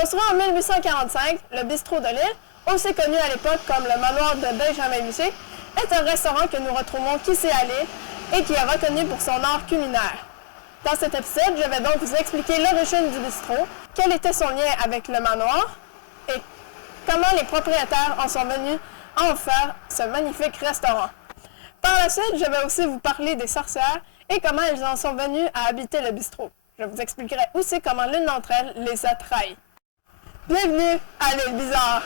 Construit en 1845, le bistrot de l'île, aussi connu à l'époque comme le manoir de Benjamin Boucher, est un restaurant que nous retrouvons qu'ici à l'île et qui est reconnu pour son art culinaire. Dans cet épisode, je vais donc vous expliquer l'origine du bistrot, quel était son lien avec le manoir et comment les propriétaires en sont venus à en faire ce magnifique restaurant. Par la suite, je vais aussi vous parler des sorcières et comment elles en sont venues à habiter le bistrot. Je vous expliquerai aussi comment l'une d'entre elles les a trahies. Bienvenue à l'île bizarre!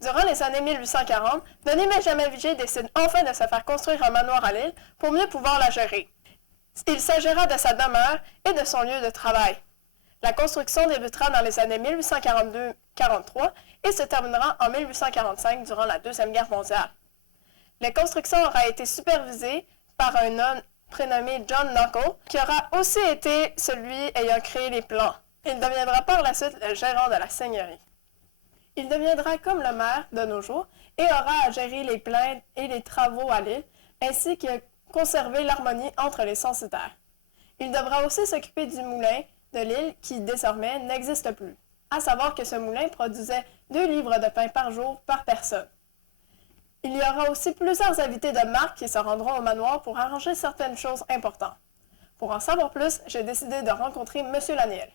Durant les années 1840, Denis Benjamin Vigier décide enfin de se faire construire un manoir à l'île pour mieux pouvoir la gérer. Il s'agira de sa demeure et de son lieu de travail. La construction débutera dans les années 1842-43 et se terminera en 1845 durant la Deuxième Guerre mondiale. La construction aura été supervisée par un homme prénommé John Knuckle, qui aura aussi été celui ayant créé les plans. Il deviendra par la suite le gérant de la seigneurie. Il deviendra comme le maire de nos jours et aura à gérer les plaintes et les travaux à l'île, ainsi que conserver l'harmonie entre les censitaires. Il devra aussi s'occuper du moulin de l'île qui, désormais, n'existe plus. À savoir que ce moulin produisait 2 livres de pain par jour par personne. Il y aura aussi plusieurs invités de marque qui se rendront au manoir pour arranger certaines choses importantes. Pour en savoir plus, j'ai décidé de rencontrer M. Laniel.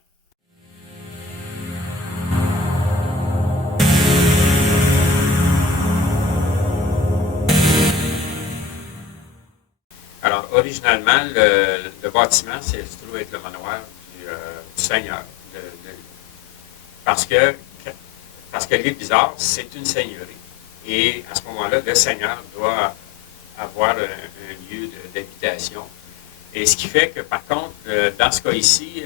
Alors, originalement, le bâtiment, c'est se trouve être le manoir du seigneur. Parce que l'île bizarre, c'est une seigneurie. Et à ce moment-là, le seigneur doit avoir un lieu d'habitation. Et ce qui fait que, par contre, dans ce cas ici,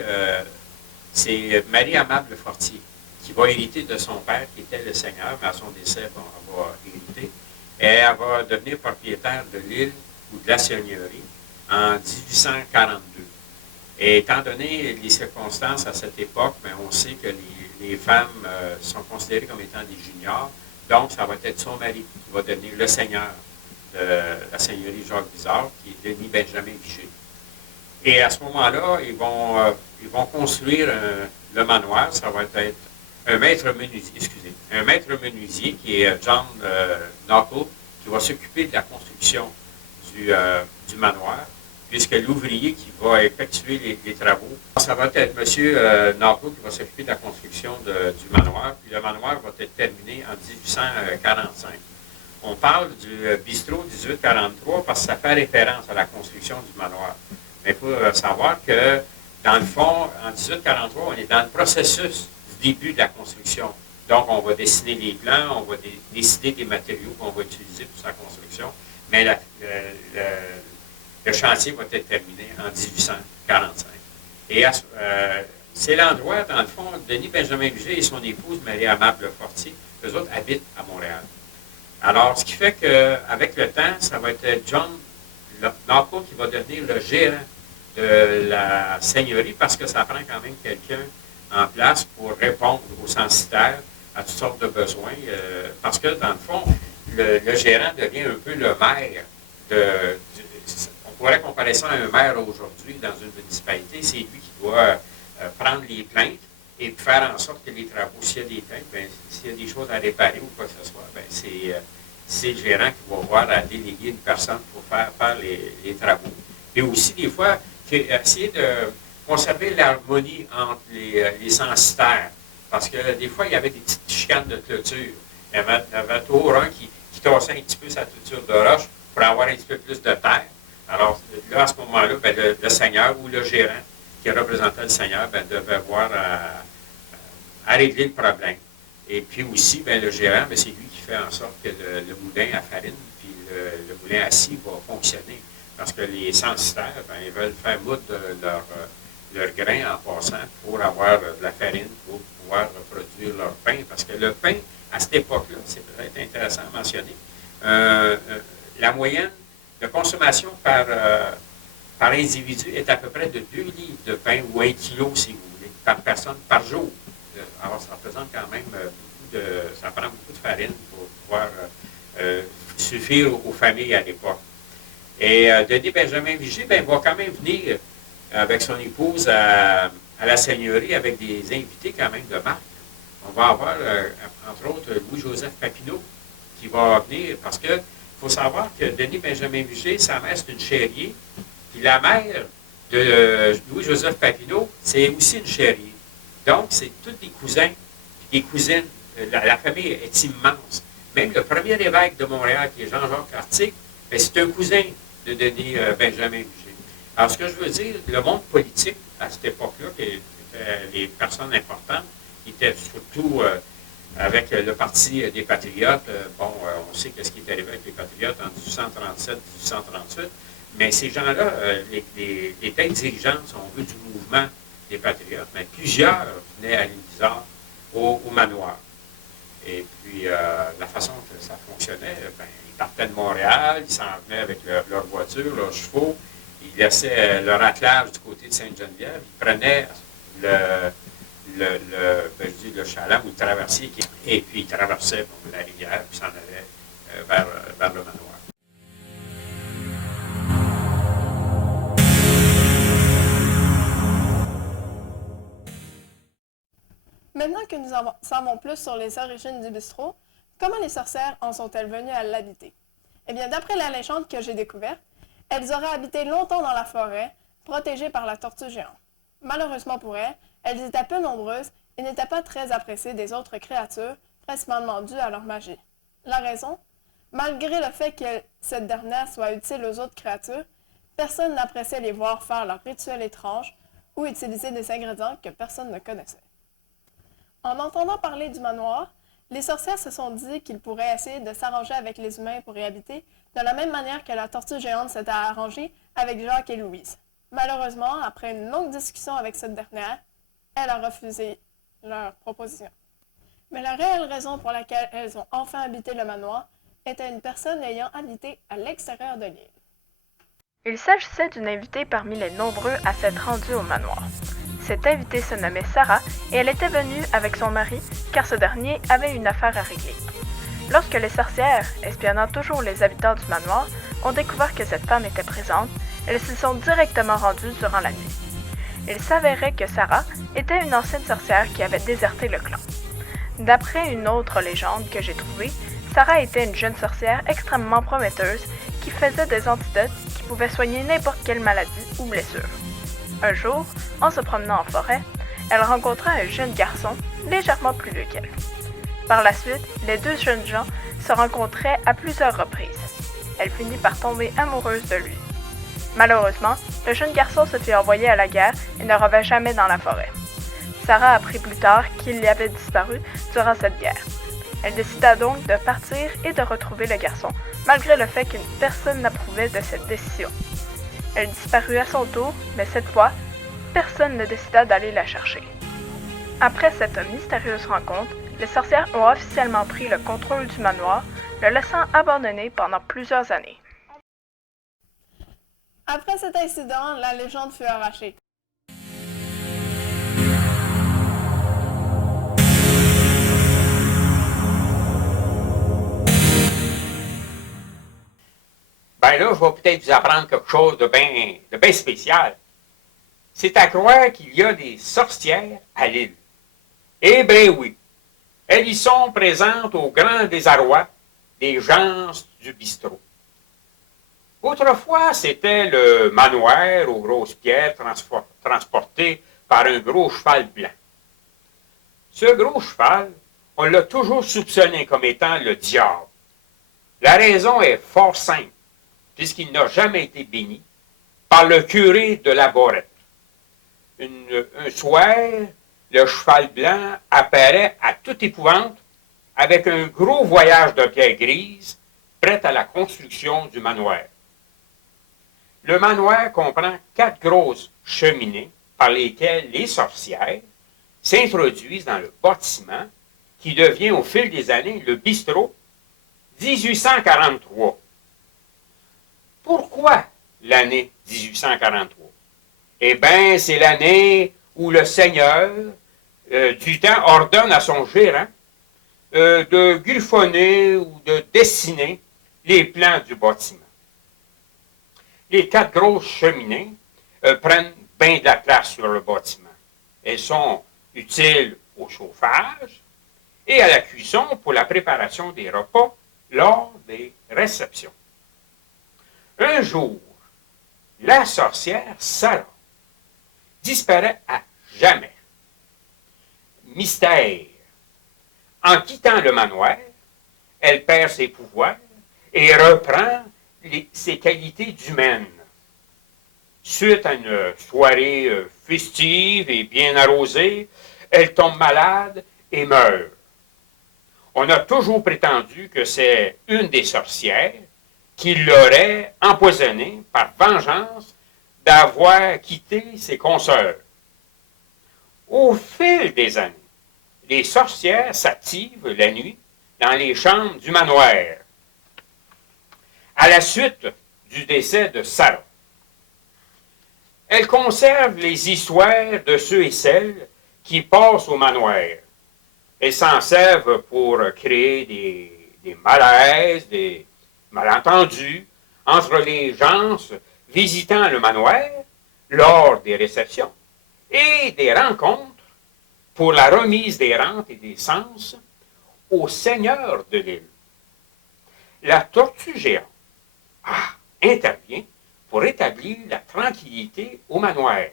c'est Marie-Amable Fortier qui va hériter de son père, qui était le seigneur, mais à son décès, bon, elle va hériter. Et elle va devenir propriétaire de l'île ou de la seigneurie en 1842. Et étant donné les circonstances à cette époque, bien, on sait que les femmes sont considérées comme étant des juniors, donc ça va être son mari qui va devenir le seigneur de la seigneurie Jacques Bizard, qui est Denis Benjamin Vigier. Et à ce moment-là, ils vont construire le manoir, ça va être un maître menuisier qui est John Knuckle, qui va s'occuper de la construction du manoir, puisque l'ouvrier qui va effectuer les travaux, ça va être M. Knuckle qui va s'occuper de la construction du manoir, puis le manoir va être terminé en 1845. On parle du bistrot 1843 parce que ça fait référence à la construction du manoir. Mais il faut savoir que, dans le fond, en 1843, on est dans le processus du début de la construction. Donc, on va dessiner les plans, on va décider des matériaux qu'on va utiliser pour sa construction. Mais le chantier va être terminé en 1845. Et c'est l'endroit, dans le fond, Denis Benjamin Vigier et son épouse Marie-Amable Fortier, eux autres habitent à Montréal. Alors, ce qui fait qu'avec le temps, ça va être John Knuckle qui va devenir le gérant de la seigneurie parce que ça prend quand même quelqu'un en place pour répondre aux censitaires, à toutes sortes de besoins. Parce que, dans le fond, le gérant devient un peu le maire on pourrait comparer ça à un maire aujourd'hui dans une municipalité. C'est lui qui doit prendre les plaintes et faire en sorte que les travaux, s'il y a des plaintes, bien, s'il y a des choses à réparer ou quoi que ce soit, bien, c'est le gérant qui va voir à déléguer une personne pour faire les travaux. Et aussi, des fois, essayer de conserver l'harmonie entre les censitaires. Parce que des fois, il y avait des petites chicanes de clôture. Il y avait toujours un qui tassait un petit peu sa clôture de roche pour avoir un petit peu plus de terre. Alors là, à ce moment-là, bien, le seigneur ou le gérant qui représentait le seigneur bien, devait voir à régler le problème. Et puis aussi, ben, le gérant, ben, c'est lui qui fait en sorte que le moulin à farine puis le moulin à scie va fonctionner. Parce que les censitaires, ben, ils veulent faire moudre leur grain en passant pour avoir de la farine, pour pouvoir produire leur pain. Parce que le pain, à cette époque-là, c'est peut-être intéressant à mentionner, la moyenne de consommation par individu est à peu près de 2 livres de pain ou 1 kilo, si vous voulez, par personne par jour. Alors, ça représente quand même ça prend beaucoup de farine pour pouvoir suffire aux familles à l'époque. Et Denis Benjamin Vigé, ben, va quand même venir avec son épouse à la seigneurie avec des invités quand même de marque. On va avoir, entre autres, Louis-Joseph Papineau qui va venir parce que faut savoir que Denis Benjamin Vigé, sa mère, c'est une chérier, puis la mère de Louis-Joseph Papineau, c'est aussi une chérier. Donc, c'est tous des cousins et des cousines. La famille est immense. Même le premier évêque de Montréal, qui est Jean-Jacques Artigue, ben, c'est un cousin de Denis Benjamin Vigé. Alors, ce que je veux dire, le monde politique, à cette époque-là, qui étaient les personnes importantes, qui étaient surtout avec le Parti des Patriotes, on sait ce qui est arrivé avec les Patriotes en 1837-1838, mais ces gens-là, les têtes dirigeantes, si on veut, du mouvement des Patriotes, mais plusieurs venaient à l'île Bizarre, au manoir. Et puis, la façon que ça fonctionnait, ben, ils partaient de Montréal, ils s'en venaient avec leur voiture, leurs chevaux, ils laissaient leur attelage du côté de Sainte-Geneviève, ils prenaient le chaland ou le traversier, et puis ils traversaient la rivière, puis s'en allaient vers le manoir. Maintenant que nous en savons plus sur les origines du bistrot, comment les sorcières en sont-elles venues à l'habiter? Eh bien, d'après la légende que j'ai découverte, elles auraient habité longtemps dans la forêt, protégées par la tortue géante. Malheureusement pour elles étaient peu nombreuses et n'étaient pas très appréciées des autres créatures, principalement dues à leur magie. La raison? Malgré le fait que cette dernière soit utile aux autres créatures, personne n'appréciait les voir faire leurs rituels étranges ou utiliser des ingrédients que personne ne connaissait. En entendant parler du manoir, les sorcières se sont dit qu'ils pourraient essayer de s'arranger avec les humains pour y habiter, de la même manière que la tortue géante s'était arrangée avec Jacques et Louise. Malheureusement, après une longue discussion avec cette dernière, elle a refusé leur proposition. Mais la réelle raison pour laquelle elles ont enfin habité le manoir était une personne ayant habité à l'extérieur de l'île. Il s'agissait d'une invitée parmi les nombreux à s'être rendus au manoir. Cette invitée se nommait Sarah et elle était venue avec son mari car ce dernier avait une affaire à régler. Lorsque les sorcières, espionnant toujours les habitants du manoir, ont découvert que cette femme était présente, elles s'y sont directement rendues durant la nuit. Il s'avérait que Sarah était une ancienne sorcière qui avait déserté le clan. D'après une autre légende que j'ai trouvée, Sarah était une jeune sorcière extrêmement prometteuse qui faisait des antidotes qui pouvaient soigner n'importe quelle maladie ou blessure. Un jour, en se promenant en forêt, elle rencontra un jeune garçon légèrement plus vieux qu'elle. Par la suite, les deux jeunes gens se rencontraient à plusieurs reprises. Elle finit par tomber amoureuse de lui. Malheureusement, le jeune garçon se fit envoyer à la guerre et ne revint jamais dans la forêt. Sarah apprit plus tard qu'il y avait disparu durant cette guerre. Elle décida donc de partir et de retrouver le garçon, malgré le fait qu'une personne n'approuvait de cette décision. Elle disparut à son tour, mais cette fois, personne ne décida d'aller la chercher. Après cette mystérieuse rencontre, les sorcières ont officiellement pris le contrôle du manoir, le laissant abandonné pendant plusieurs années. Après cet incident, la légende fut arrachée. Ben là, je vais peut-être vous apprendre quelque chose de bien spécial. C'est à croire qu'il y a des sorcières à l'île. Eh bien oui, elles y sont présentes au grand désarroi des gens du bistrot. Autrefois, c'était le manoir aux grosses pierres transporté par un gros cheval blanc. Ce gros cheval, on l'a toujours soupçonné comme étant le diable. La raison est fort simple, puisqu'il n'a jamais été béni par le curé de la Borette. Un soir, le cheval blanc apparaît à toute épouvante avec un gros voyage de pierre grise, prête à la construction du manoir. Le manoir comprend 4 grosses cheminées par lesquelles les sorcières s'introduisent dans le bâtiment qui devient au fil des années le bistrot 1843. Pourquoi l'année 1843? Eh bien, c'est l'année où le seigneur du temps ordonne à son gérant de griffonner ou de dessiner les plans du bâtiment. Les 4 grosses cheminées prennent bien de la place sur le bâtiment. Elles sont utiles au chauffage et à la cuisson pour la préparation des repas lors des réceptions. Un jour, la sorcière Sarah disparaît à jamais. Mystère. En quittant le manoir, elle perd ses pouvoirs et reprend ses qualités d'humaine. Suite à une soirée festive et bien arrosée, elle tombe malade et meurt. On a toujours prétendu que c'est une des sorcières qui l'aurait empoisonnée par vengeance d'avoir quitté ses consoeurs. Au fil des années, les sorcières s'activent la nuit dans les chambres du manoir. À la suite du décès de Sarah, elles conservent les histoires de ceux et celles qui passent au manoir. Elles s'en servent pour créer des malaises, des malentendus entre les gens visitant le manoir lors des réceptions et des rencontres pour la remise des rentes et des censes au seigneur de l'île. La tortue géante intervient pour rétablir la tranquillité au manoir.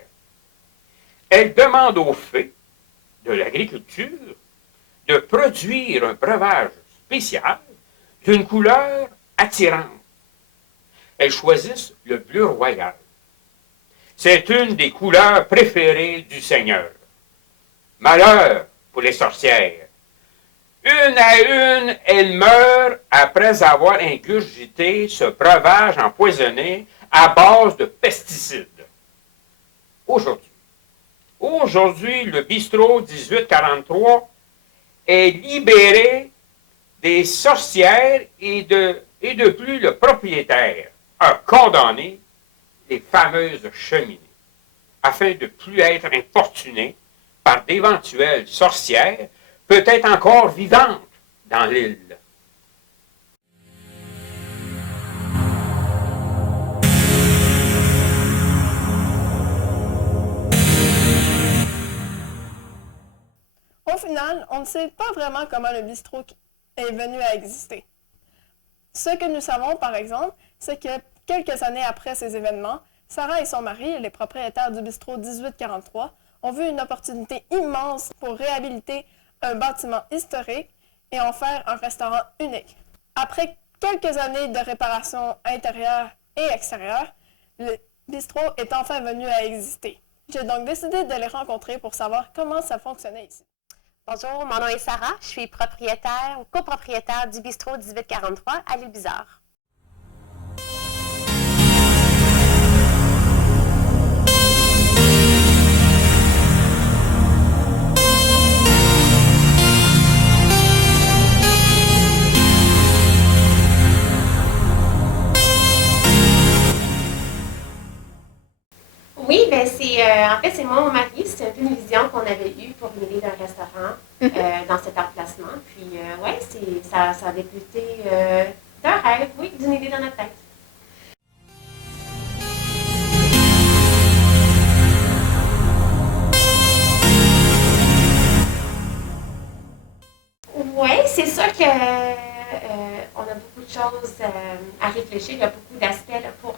Elle demande aux fées de l'agriculture de produire un breuvage spécial d'une couleur attirante. Elles choisissent le bleu royal. C'est une des couleurs préférées du Seigneur. Malheur pour les sorcières. Une à une, elles meurent après avoir ingurgité ce breuvage empoisonné à base de pesticides. Aujourd'hui, le bistrot 1843 est libéré des sorcières et de plus le propriétaire a condamné les fameuses cheminées afin de ne plus être importuné par d'éventuelles sorcières peut-être encore vivantes dans l'île. Au final, on ne sait pas vraiment comment le bistrot est venu à exister. Ce que nous savons, par exemple, c'est que quelques années après ces événements, Sarah et son mari, les propriétaires du bistrot 1843, ont vu une opportunité immense pour réhabiliter un bâtiment historique et en faire un restaurant unique. Après quelques années de réparations intérieures et extérieures, le bistrot est enfin venu à exister. J'ai donc décidé de les rencontrer pour savoir comment ça fonctionnait ici. Bonjour, mon nom est Sarah. Je suis propriétaire ou copropriétaire du bistrot 1843 à l'île Bizarre. Oui, ben en fait, c'est moi, mon mari. C'est un peu une vision qu'on avait eue pour l'idée d'un restaurant dans cet emplacement. Puis, ouais, ça a débuté d'un rêve, oui, d'une idée dans notre tête. Oui, c'est sûr que on a beaucoup de choses à réfléchir. Il y a beaucoup d'aspects pour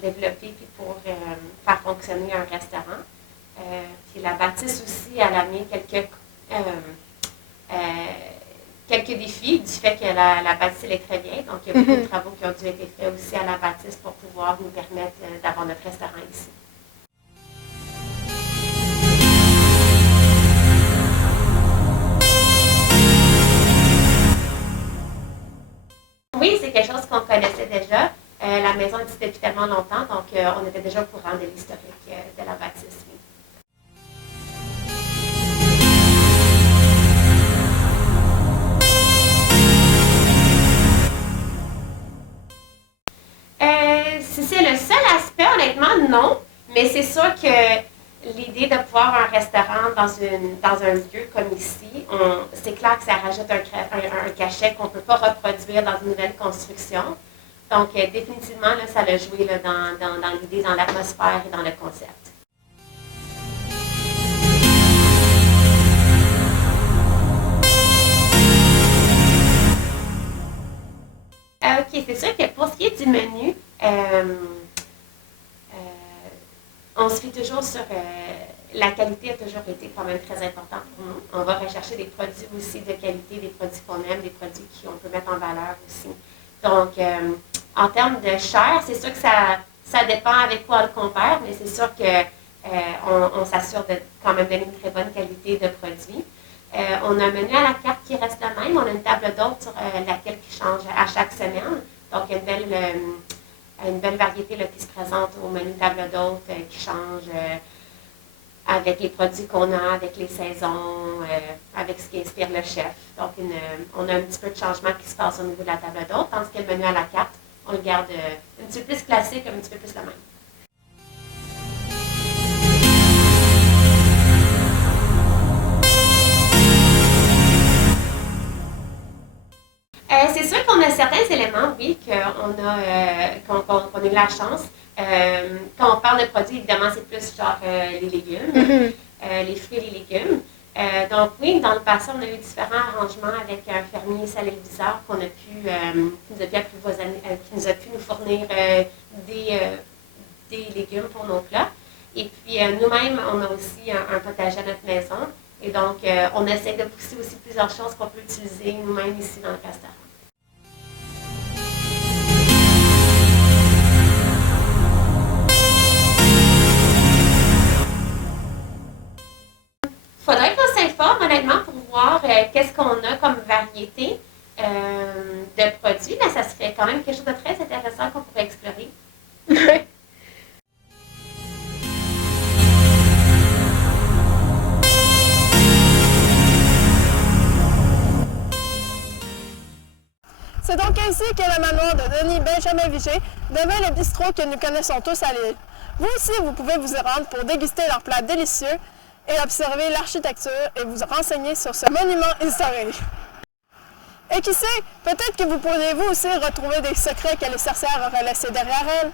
développer et pour faire fonctionner un restaurant. Puis la bâtisse aussi, elle a amené quelques défis du fait que la bâtisse elle est très vieille. Donc, il y a beaucoup de travaux qui ont dû être faits aussi à la bâtisse pour pouvoir nous permettre d'avoir notre restaurant ici. qu'on connaissait déjà. La maison existe depuis tellement longtemps, donc on était déjà au courant de l'historique de la bâtisse. Oui. Si c'est le seul aspect, honnêtement, non. Mais c'est sûr que l'idée de pouvoir un restaurant dans un lieu comme ici, c'est clair que ça rajoute un cachet qu'on ne peut pas reproduire dans une nouvelle construction. Donc, définitivement, là, ça l'a joué là, dans l'idée, dans l'atmosphère et dans le concept. OK, c'est sûr que pour ce qui est du menu, on se fait toujours sur... la qualité a toujours été quand même très importante pour nous. On va rechercher des produits aussi de qualité, des produits qu'on aime, des produits qu'on peut mettre en valeur aussi. Donc, en termes de chair, c'est sûr que ça dépend avec quoi on le compare, mais c'est sûr qu'on s'assure de quand même donner une très bonne qualité de produit. On a un menu à la carte qui reste le même. On a une table d'hôtes sur laquelle qui change à chaque semaine. Donc, il y a une belle variété là, qui se présente au menu table d'hôtes qui change avec les produits qu'on a, avec les saisons, avec ce qui inspire le chef. Donc, on a un petit peu de changement qui se passe au niveau de la table d'hôtes, tandis que le menu à la carte, on le garde un petit peu plus classique, un petit peu plus le même. C'est sûr qu'on a certains éléments, oui, qu'on a eu la chance. Quand on parle de produits, évidemment, c'est plus genre les légumes, les fruits et les légumes. Donc oui, dans le passé, on a eu différents arrangements avec un fermier Salé-le-Bizard qui nous a pu nous fournir des légumes pour nos plats. Et puis nous-mêmes, on a aussi un potager à notre maison. Et donc, on essaie de pousser aussi plusieurs choses qu'on peut utiliser nous-mêmes ici dans le restaurant. Il faudrait qu'on s'informe honnêtement pour voir qu'est-ce qu'on a comme variété de produits. Mais ça serait quand même quelque chose de très intéressant qu'on pourrait explorer. C'est donc ainsi que le manoir de Denis Benjamin Vigé devint le bistrot que nous connaissons tous à l'île. Vous aussi, vous pouvez vous y rendre pour déguster leurs plats délicieux et observer l'architecture et vous renseigner sur ce monument historique. Et qui sait, peut-être que vous pourriez vous aussi retrouver des secrets que les sorcières auraient laissés derrière elles.